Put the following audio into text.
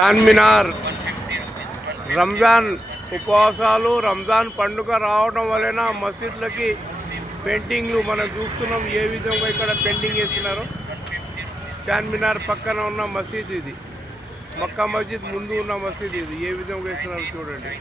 చార్మినార్ రంజాన్ ఉపవాసాలు రంజాన్ పండుగ రావడం వలన మసీద్లకి పెయింటింగ్లు మనం చూస్తున్నాం ఏ విధంగా ఇక్కడ పెయింటింగ్ చేస్తున్నారు. చార్మినార్ పక్కన ఉన్న మసీద్ ఇది, మక్కా మస్జిద్ ముందు ఉన్న మసీద్ ఇది ఏ విధంగా వేస్తున్నారు చూడండి.